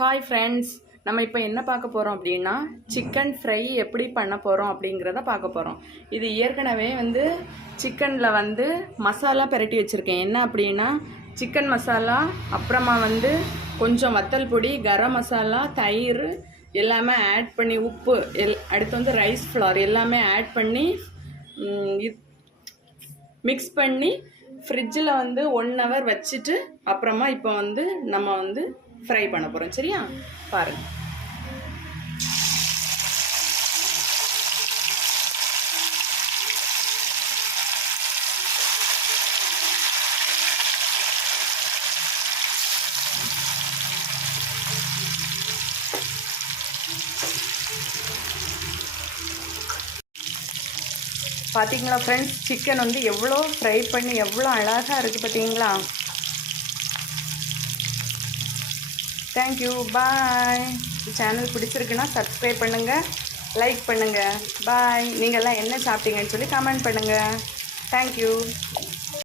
Hi friends, நம்ம இப்போ என்ன பார்க்க போகிறோம் அப்படின்னா சிக்கன் ஃப்ரை எப்படி பண்ண போகிறோம் அப்படிங்கிறத பார்க்க போகிறோம். இது ஏற்கனவே சிக்கனில் மசாலா பிரட்டி வச்சுருக்கேன். என்ன அப்படின்னா சிக்கன் மசாலா, அப்புறமா கொஞ்சம் வத்தல் பொடி, கரம் மசாலா, தயிர் எல்லாமே ஆட் பண்ணி, உப்பு அடுத்து ரைஸ் ஃப்ளார் எல்லாமே ஆட் பண்ணி மிக்ஸ் பண்ணி ஃப்ரிட்ஜில் 1 hour வச்சுட்டு அப்புறமா இப்போ நம்ம ஃப்ரை பண்ண போகிறோம். சரியா, பாருங்க. பார்த்தீங்களா ஃப்ரெண்ட்ஸ், சிக்கன் எவ்வளோ ஃப்ரை பண்ணி எவ்வளோ அழகாக இருக்குது பார்த்தீங்களா. தேங்க்யூ, பாய். சேனல் பிடிச்சிருக்குன்னா சப்ஸ்கிரைப் பண்ணுங்கள், லைக் பண்ணுங்கள். பாய். நீங்கள்லாம் என்ன சாப்பிட்டீங்கன்னு சொல்லி கமெண்ட் பண்ணுங்கள். தேங்க்யூ.